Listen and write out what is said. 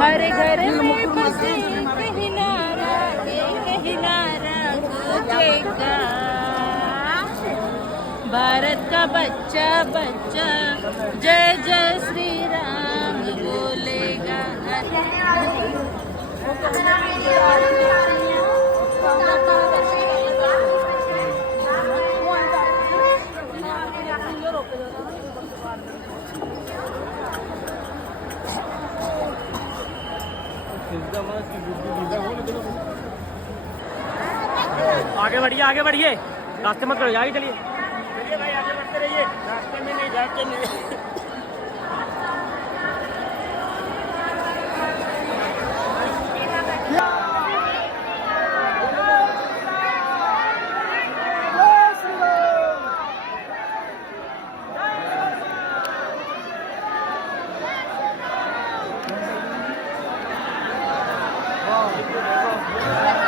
हर घर में बसे कहीं नारा गूंजेगा। भारत का बच्चा बच्चा जय जय श्री राम बोलेगा। आगे बढ़िए आगे बढ़िए, रास्ते मत करो, आगे चलिए भाई, आगे बढ़ते रहिए, रास्ते में नहीं जाते नहीं। हाँ